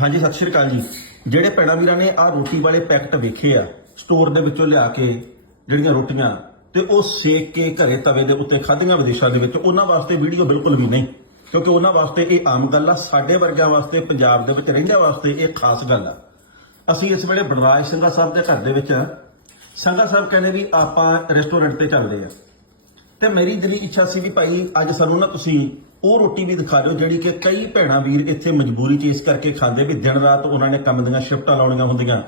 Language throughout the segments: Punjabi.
ਹਾਂਜੀ, ਸਤਿ ਸ਼੍ਰੀ ਅਕਾਲ ਜੀ। ਜਿਹੜੇ ਭੈਣਾਂ ਵੀਰਾਂ ਨੇ ਆ ਰੋਟੀ ਵਾਲੇ ਪੈਕਟ ਵੇਖੇ ਆ ਸਟੋਰ ਦੇ ਵਿੱਚੋਂ ਲਿਆ ਕੇ ਜਿਹੜੀਆਂ ਰੋਟੀਆਂ, ਤੇ ਉਹ ਸੇਕ ਕੇ ਘਰੇ ਤਵੇ ਦੇ ਉੱਤੇ ਖਾਧੀਆਂ ਵਿਦੇਸ਼ਾਂ ਦੇ ਵਿੱਚ, ਉਹਨਾਂ ਵਾਸਤੇ ਵੀਡੀਓ ਬਿਲਕੁਲ ਵੀ ਨਹੀਂ। ਕਿਉਂਕਿ ਉਹਨਾਂ ਵਾਸਤੇ ਇਹ ਆਮ ਗੱਲ ਆ, ਸਾਡੇ ਵਰਗਿਆਂ ਵਾਸਤੇ, ਪੰਜਾਬ ਦੇ ਵਿੱਚ ਰਹਿੰਦਿਆਂ ਵਾਸਤੇ ਇਹ ਖਾਸ ਗੱਲ ਆ। ਅਸੀਂ ਇਸ ਵੇਲੇ ਬਨਰਾਜ ਸਿੰਘਾ ਸਾਹਿਬ ਦੇ ਘਰ ਦੇ ਵਿੱਚ ਆ। ਸਿੰਘਾ ਸਾਹਿਬ ਕਹਿੰਦੇ ਵੀ ਆਪਾਂ ਰੈਸਟੋਰੈਂਟ ਤੇ ਚੱਲਦੇ ਆ। ਤੇ ਮੇਰੀ ਦਿਲੀ ਇੱਛਾ ਸੀ ਵੀ ਭਾਈ, ਅੱਜ ਸਾਨੂੰ ਨਾ ਤੁਸੀਂ ਉਹ ਰੋਟੀ ਵੀ ਦਿਖਾ ਦਿਓ ਜਿਹੜੀ ਕਿ ਕਈ ਭੈਣਾਂ ਵੀਰ ਇੱਥੇ ਮਜਬੂਰੀ 'ਚ ਇਸ ਕਰਕੇ ਖਾਂਦੇ ਵੀ ਦਿਨ ਰਾਤ ਉਹਨਾਂ ਨੇ ਕੰਮ ਦੀਆਂ ਸ਼ਿਫਟਾਂ ਲਾਉਣੀਆਂ ਹੁੰਦੀਆਂ।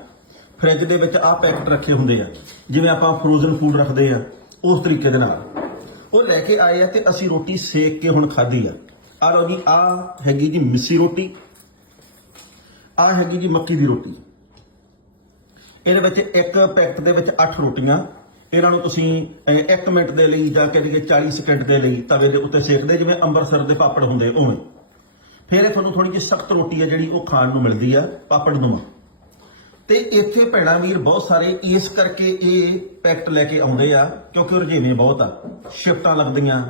ਫ੍ਰਿਜ ਦੇ ਵਿੱਚ ਆਹ ਪੈਕਟ ਰੱਖੇ ਹੁੰਦੇ ਆ, ਜਿਵੇਂ ਆਪਾਂ ਫਰੋਜ਼ਨ ਫੂਡ ਰੱਖਦੇ ਆ, ਉਸ ਤਰੀਕੇ ਦੇ ਨਾਲ। ਉਹ ਲੈ ਕੇ ਆਏ ਆ ਤੇ ਅਸੀਂ ਰੋਟੀ ਸੇਕ ਕੇ ਹੁਣ ਖਾਧੀ ਆ। ਆ ਲਓ ਜੀ ਆ ਹੈਗੀ ਜੀ ਮਿੱਸੀ ਰੋਟੀ ਆ ਹੈਗੀ ਜੀ ਮੱਕੀ ਦੀ ਰੋਟੀ। ਇਹਦੇ ਵਿੱਚ ਇੱਕ ਪੈਕਟ ਦੇ ਵਿੱਚ 8 ਰੋਟੀਆਂ ਇਹਨਾਂ ਨੂੰ ਤੁਸੀਂ 1 ਮਿੰਟ ਦੇ ਲਈ ਜਾਂ ਕਹਿ ਲਈਏ 40 ਸਕਿੰਟ ਦੇ ਲਈ ਤਵੇ ਦੇ ਉੱਤੇ ਸੇਕਦੇ, ਜਿਵੇਂ ਅੰਮ੍ਰਿਤਸਰ ਦੇ ਪਾਪੜ ਹੁੰਦੇ ਉਵੇਂ। ਫਿਰ ਇਹ ਤੁਹਾਨੂੰ ਥੋੜੀ ਜਿਹੀ ਸਖਤ ਰੋਟੀ ਆ ਜਿਹੜੀ ਉਹ ਖਾਣ ਨੂੰ ਮਿਲਦੀ ਆ, ਪਾਪੜ ਨੂੰ ਤੇ ਇੱਥੇ ਭੈਣਾਂ ਵੀਰ ਬਹੁਤ ਸਾਰੇ ਇਸ ਕਰਕੇ ਇਹ ਪੈਕਟ ਲੈ ਕੇ ਆਉਂਦੇ ਆ, ਕਿਉਂਕਿ ਰੁਝੇਵੇਂ ਬਹੁਤ ਆ। ਸ਼ਿਫਟਾਂ ਲੱਗਦੀਆਂ,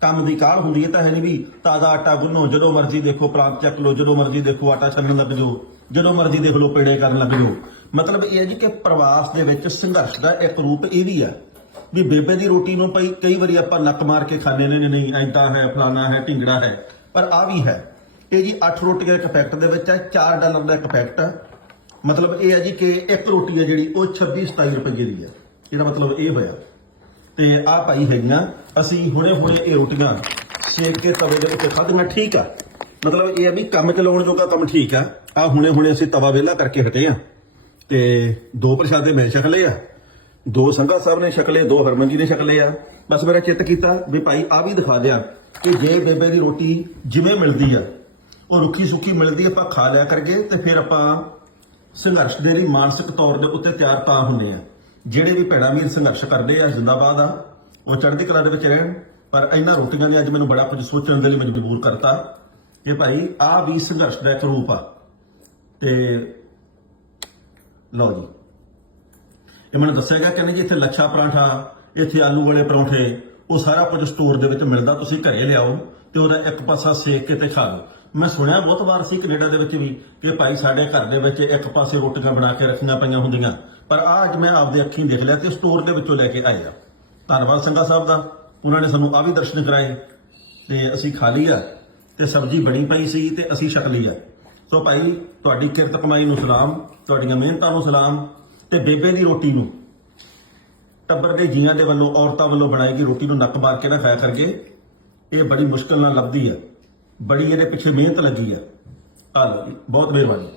ਕੰਮ ਦੀ ਕਾਹਲ ਹੁੰਦੀ ਹੈ ਤਾਂ ਹੈ ਨਹੀਂ ਵੀ ਤਾਜ਼ਾ ਆਟਾ ਗੁੰਨੋ, ਜਦੋਂ ਮਰਜ਼ੀ ਦੇਖੋ, ਪ੍ਰਾਂਤ ਚੱਕ ਲਓ, ਜਦੋਂ ਮਰਜ਼ੀ ਦੇਖੋ ਆਟਾ ਛੱਡਣ ਲੱਗ ਜਾਓ, ਜਦੋਂ ਮਰਜ਼ੀ ਦੇਖ ਲਓ, ਪੇੜੇ ਕਰਨ ਲੱਗ ਜਾਓ। ਮਤਲਬ ਇਹ ਹੈ ਜੀ ਕਿ ਪ੍ਰਵਾਸ ਦੇ ਵਿੱਚ ਸੰਘਰਸ਼ ਦਾ ਇੱਕ ਰੂਪ ਇਹ ਵੀ ਆ ਵੀ ਬੇਬੇ ਦੀ ਰੋਟੀ ਨੂੰ ਪਈ ਕਈ ਵਾਰੀ ਆਪਾਂ ਨੱਕ ਮਾਰ ਕੇ ਖਾਂਦੇ ਨੇ ਨਹੀਂ, ਐਦਾਂ ਹੈ ਫਲਾਣਾ ਹੈ ਢਿੰਗੜਾ ਹੈ। ਪਰ ਆ ਵੀ ਹੈ। ਇਹ ਜੀ 8 ਰੋਟੀਆਂ ਇੱਕ ਪੈਕਟ ਦੇ ਵਿੱਚ ਹੈ 4 ਡਾਲਰ ਦਾ ਇੱਕ ਪੈਕਟ। ਹੈ ਮਤਲਬ ਇਹ ਹੈ ਜੀ ਕਿ ਇੱਕ ਰੋਟੀ ਹੈ ਜਿਹੜੀ ਉਹ 26 27 ਰੁਪਏ ਦੀ ਹੈ। ਜਿਹੜਾ ਮਤਲਬ ਇਹ ਹੋਇਆ। ਤੇ ਆ ਭਾਈ ਹੈਗੀਆਂ ਅਸੀਂ ਹੁਣੇ ਹੁਣੇ ਇਹ ਰੋਟੀਆਂ ਸੇਕ ਕੇ ਤਵੇ ਦੇ ਉੱਤੇ ਖਾਧੀਆਂ ਠੀਕ ਆ। ਮਤਲਬ ਇਹ ਆ ਵੀ ਕੰਮ ਚਲਾਉਣ ਜੋਗਾ ਕੰਮ ਠੀਕ ਆ। ਆ ਹੁਣੇ ਹੁਣੇ ਅਸੀਂ ਤਵਾ ਵਿਹਲਾ ਕਰਕੇ ਹਟੇ ਆ ਤੇ ਦੋ ਪ੍ਰਸ਼ਾਦੇ ਮੈਂ ਛਕ ਲਏ ਆ। ਦੋ ਸੰਘਾ ਸਾਹਿਬ ਨੇ ਛਕ ਲਏ, ਦੋ ਹਰਮਨ ਜੀ ਨੇ ਛਕ ਲਏ ਆ। ਬਸ ਮੇਰਾ ਚਿੱਤ ਕੀਤਾ ਵੀ ਭਾਈ ਆ ਵੀ ਦਿਖਾ ਦਿਆਂ ਕਿ ਜੇ ਬੇਬੇ ਦੀ ਰੋਟੀ ਜਿਵੇਂ ਮਿਲਦੀ ਆ, ਉਹ ਰੁੱਖੀ ਸੁੱਕੀ ਮਿਲਦੀ ਆਪਾਂ ਖਾ ਲਿਆ ਕਰਗੇ ਤੇ ਫਿਰ ਆਪਾਂ ਸੰਘਰਸ਼ ਦੇ ਲਈ ਮਾਨਸਿਕ ਤੌਰ ਦੇ ਉੱਤੇ ਤਿਆਰ ਤਾਂ ਹੁੰਦੇ ਆ। ਜਿਹੜੇ ਵੀ ਭੈਣਾਂ ਵੀਰ ਸੰਘਰਸ਼ ਕਰਦੇ ਆ, ਜਿੰਦਾਬਾਦ ਆ, ਉਹ ਚੜ੍ਹਦੀ ਕਲਾ ਦੇ ਵਿੱਚ ਰਹਿਣ, ਪਰ ਇਹਨਾਂ ਰੋਟੀਆਂ ਨੇ ਅੱਜ ਮੈਨੂੰ ਬੜਾ ਕੁਝ ਸੋਚਣ ਦੇ ਲਈ ਮਜਬੂਰ ਕਰਤਾ ਕਿ ਭਾਈ ਆ ਵੀ ਸੰਘਰਸ਼ ਦਾ ਇੱਕ ਰੂਪ ਆ। ਤੇ ਲਓ ਜੀ। ਇਹ ਮੈਨੂੰ ਦੱਸਿਆ ਗਿਆ ਕਹਿੰਦੇ ਜੀ ਇੱਥੇ ਲੱਛਾ ਪਰਾਂਠਾ, ਇੱਥੇ ਆਲੂ ਵਾਲੇ ਪਰੌਂਠੇ, ਉਹ ਸਾਰਾ ਕੁਝ ਸਟੋਰ ਦੇ ਵਿੱਚ ਮਿਲਦਾ, ਤੁਸੀਂ ਘਰੇ ਲਿਆਓ ਤੇ ਉਹਦਾ ਇੱਕ ਪਾਸਾ ਸੇਕ ਕੇ ਤੇ ਖਾ ਲਓ। ਮੈਂ ਸੁਣਿਆ ਬਹੁਤ ਵਾਰ ਸੀ ਕੈਨੇਡਾ ਦੇ ਵਿੱਚ ਵੀ ਕਿ ਭਾਈ ਸਾਡੇ ਘਰ ਦੇ ਵਿੱਚ ਇੱਕ ਪਾਸੇ ਰੋਟੀਆਂ ਬਣਾ ਕੇ ਰੱਖੀਆਂ ਪਈਆਂ ਹੁੰਦੀਆਂ, ਪਰ ਆਹ ਅੱਜ ਮੈਂ ਆਪਦੇ ਅੱਖੀਂ ਦੇਖ ਲਿਆ ਤੇ ਸਟੋਰ ਦੇ ਵਿੱਚੋਂ ਲੈ ਕੇ ਆਏ ਆ। ਧੰਨਵਾਦ ਸੰਗਾ ਸਾਹਿਬ ਦਾ, ਉਹਨਾਂ ਨੇ ਸਾਨੂੰ ਆ ਵੀ ਦਰਸ਼ਨ ਕਰਾਏ ਤੇ ਅਸੀਂ ਖਾ ਲਈ ਆ ਤੇ ਸਬਜ਼ੀ ਬਣੀ ਪਈ ਸੀ ਤੇ ਅਸੀਂ ਛਕ ਲਈ ਆ। ਸੋ ਭਾਈ, ਤੁਹਾਡੀ ਕਿਰਤ ਕਮਾਈ ਨੂੰ ਸਲਾਮ, ਤੁਹਾਡੀਆਂ ਮਿਹਨਤਾਂ ਨੂੰ ਸਲਾਮ ਤੇ ਬੇਬੇ ਦੀ ਰੋਟੀ ਨੂੰ। ਟੱਬਰ ਦੇ ਜੀਆਂ ਦੇ ਵੱਲੋਂ, ਔਰਤਾਂ ਵੱਲੋਂ ਬਣਾਈ ਗਈ ਰੋਟੀ ਨੂੰ ਨੱਕ ਮਾਰ ਕੇ ਨਾ ਖਾਇਆ ਕਰਕੇ ਇਹ ਬੜੀ ਮੁਸ਼ਕਲ ਨਾਲ ਲੱਭਦੀ ਹੈ। ਬੜੀ ਇਹਦੇ ਪਿੱਛੇ ਮਿਹਨਤ ਲੱਗੀ ਹੈ। ਆ ਲਓ ਬਹੁਤ ਮਿਹਰਬਾਨੀ।